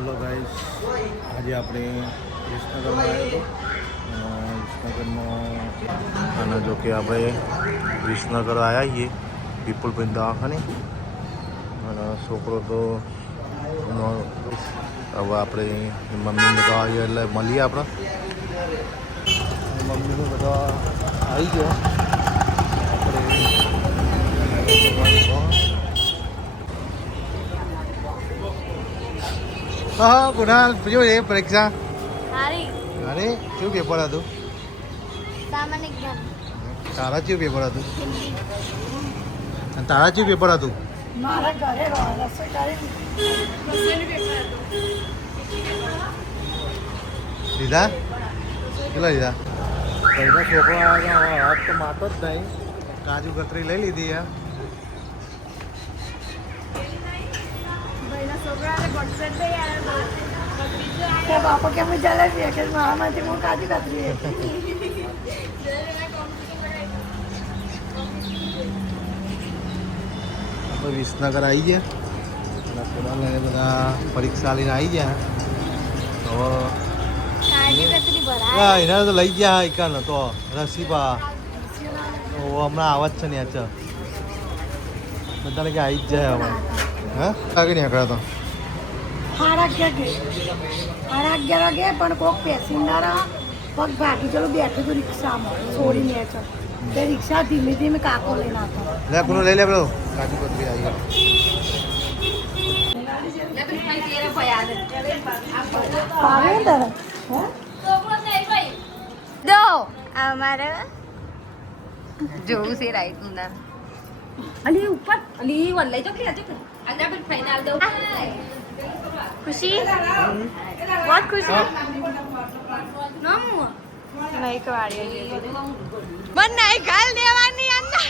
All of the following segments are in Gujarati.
हेलो गाइस आज આપણે વિસનગરમાં આવ્યો હતો વિસનગરમાં અને જો કે આપણે વિસનગર આવ્યા છીએ વિપુલભાઈ દવાખાને અને છોકરો તો હવે આપણે મમ્મીને બધા આવ્યા એટલે મળીએ આપણે મમ્મીને બધા આવી ગયો हाँ कुणाल जो ये परीक्षा अरे क्यों पेपर आ तू सामान्य ज्ञान तारा क्यों पेपर आ तू तारा क्यों पेपर आ तू मारा घरे रसोई લીધા કેટલા લીધા પૈસા છોકરા હાથ તો માતો જ નહીં કાજુ કતરી લઈ લીધી યાર બાપા કે હું જલેબી કે મારામાંથી હું કાજુ કતરી આપણે વિસનગર આવી ગયા અને પોતાને બધા પરીક્ષા લઈને આવી ગયા હવે એના તો લઈ ગયા એકાન તો રસીપા હમણાં આવાજ છે ને યાર બધાને કે આવી જ જાય હવે હા આગળ નહીં આગળ તો 11:30 વાગે પણ કોક પેસેન્જર પગ ભાગી ગયેલું બેઠું હતું રિક્ષામાં છોડીને છે તે રિક્ષા ધીમે ધીમે કાકો લઈને આવતો લે કોનો લઈ લે પેલો કાજુ કતરી આવી દો અમારે જોવું છે રાઈટ નું નામ અલી ઉપર અલી વલ્લઈ જો કે આજા પર ફાઈનલ દો खुशी बहुत खुशी नहीं कवाड़ी मन नहीं खाल देवानी अंदर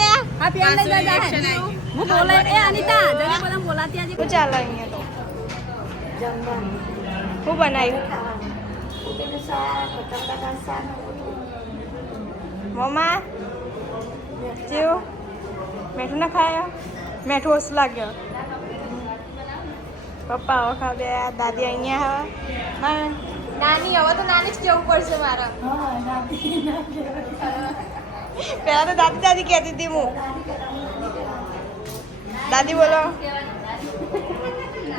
ले आप यार ले जा है वो बोले ए अनीता जने बोला बोलाती आज कुछ चल रही है तो वो बनाई मम्मा जीव मीठું ના ખાયો મીઠું ઓછું લાગ્યો પપ્પા હવે ખા બે દાદી અહીંયા હવે નાની હવે તો નાની જ જવું પડશે મારે પહેલા તો દાદી દાદી કહેતી હતી હું દાદી બોલો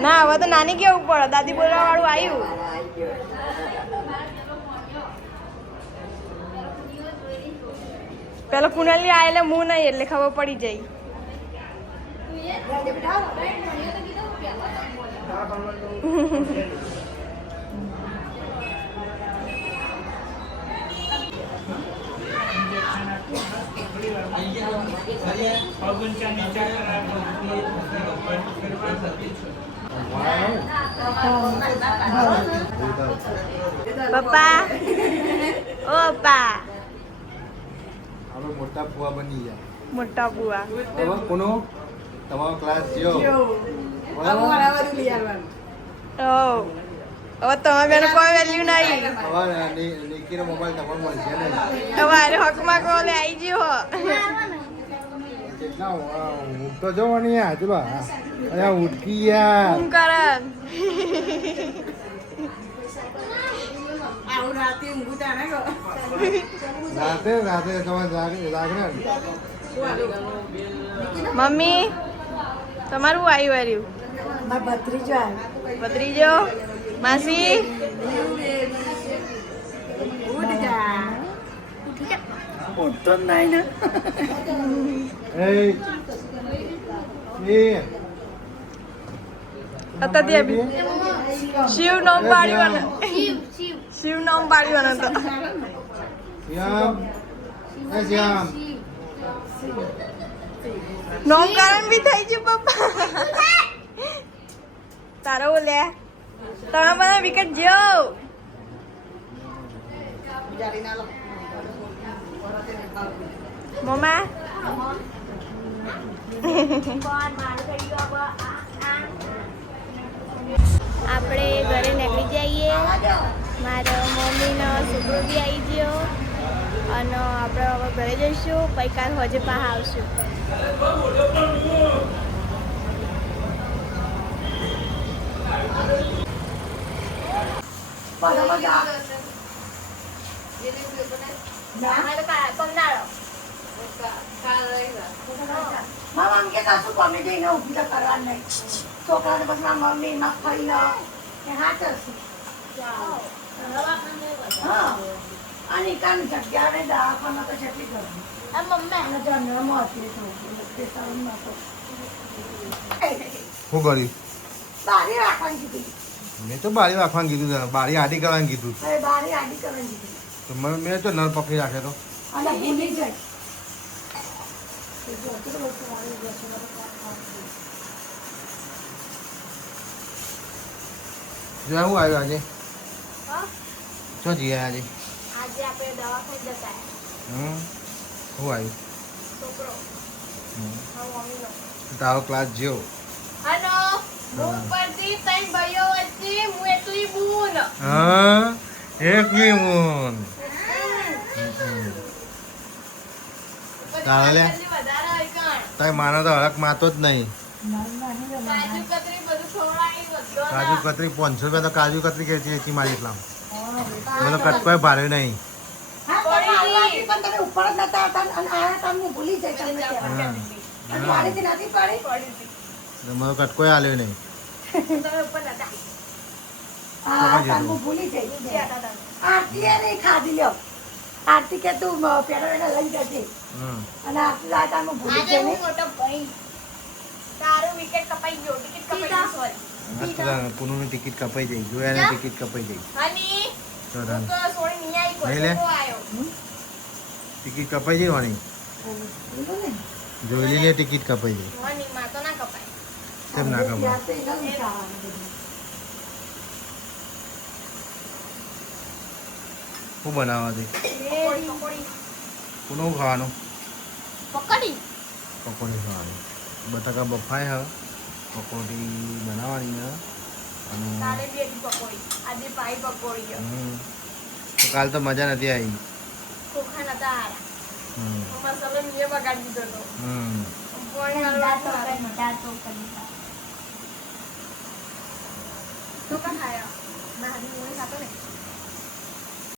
ના હવે તો નાની કેવું પડે દાદી બોલવા વાળું આવ્યું પેલા કુનાલી આયેલે હું નહીં એટલે ખબર પડી જાય પપ્પા ઓ પપ્પા આપણે મોટા ફુવા બની ગયા મોટા બુઆ હવે કોનો તમારો ક્લાસ જ્યો ઓ હવે તમે બેન કોઈ વેલ્યુ નહીં હવે નિકીનો મોબાઈલ તમારો મળશે નહીં તમારે હકમાં કોલે આવી ગયો કેટલા ઊંઘ તો જોવાની યાર ચલો અરે ઉઠકી યાર હું કરે રાતે રાતે તમારે જાગને મમ્મી તમારું આવ્યું ભત્રીજો માસી ઉઠતો જ નહીં ને અત્યારે બી શિવ નામ પાડ્યું શિવ નામ પાડ્યું તો શ્યામ નામકરણ બી થઈ ગયું પપ્પા તારો બોલે તમે બધા વિકેટ જો મમ્મા આપણે ઘરે નીકળી જઈએ. મારો મમ્મીનો છોકરો બી આવી ગયો. અને આપણે હવે ઘરે જઈશું પછી કાલ હજે પાછા આવશું. બરાબર જા. ના મારા આમ કે કશું કોમેડી ને ઊભી તો કરવાનું નહીં. છોકરાને પછી મારા મમ્મી મગફળી એ હાથ હશે. હા અને કાન જગ્યા ને દવાખાના તો જેટલી કરવી અને જનરલમાં હતી તો સ્પેશિયલમાં તો શું કર્યું? બારી રાખવાની કીધી. મેં તો બારી રાખવાનું કીધું તને, બારી આડી કરવાનું કીધું. હવે બારી આડી કરવાની કીધી તો મેં તો નળ પકડી રાખે તો અને ભૂલી જાય. જો હું આવ્યું આજે હા? શું જઈએ આજે? આજે આપણે દવાખાને જતા શું આવ્યું? છોકરો હમ. મારા મમ્મીનો. તારો ક્લાસ જેવો હલો હું ઉપરથી ત્રણ ભાઈઓ વચ્ચે હું એટલી બૂન. હા એક મિનિટ તારે વધારે હોય કણ. તારી માનો તો હરક માતો જ નહીં. કાજુ કતરી બધું ખવડાવી બધો કાજુ કતરી 500 રૂપિયા તો કાજુ કતરી વેચી મારી એટલા મને તો કટકોય ભારે નહીં. હા, તમે આવવાથી પણ તમે ઉપર જ નતા આવતા અને આયા તમને ભૂલી જાય તમને કહેવાનું. હા. અને પાડીથી નથી પાડી. તો મને કટકોય આલ્યો નહીં. તમે ઉપર નતા. હા, તમને ભૂલી જાય. આરતીએ નહીં ખાધી લ્યો. આરતી કે તું પેલા લઈ જજે હમ. અને આરતી લાય તમે ભૂલી આજે જાય હું નહીં. મોટો ભાઈ. તારું વિકેટ કપાઈ ગયો. ટિકિટ કપાઈ ગઈ સોરી. પૂનમની ટિકિટ કપાઈ જાય, જોયાની ટિકિટ કપાઈ જાય. હની તો હું તાન તો સોરી નહીં આવી કોઈ નહીં લે. છોકરો આયો. ટિકિટ કપાઈ જાય વાણી. બોલો ને. જોયેલી ટિકિટ કપાઈ જાય. હની માં તો ના કપાય. કેમ ના કપાય? ત્યાં તો એના લીધે આવવાનું બધું. શું બનાવવા દે? પકોડી પૂનમ ખાવાનું? પકોડી પકોડી ખાવાની. બટાકા બફાય હ, પકોડી બનાવવાની હ અને કાલે બી હતી પકોડી આજે પાઈ પકોડી ગયો હમ. તો કાલ તો મજા નથી આવી. ચોખા નતા હારા હમ. મસાલો મેં બગાડી દીધો હમ. તો પણ ચોખા ખાયા ના હજી હું ખાતો ને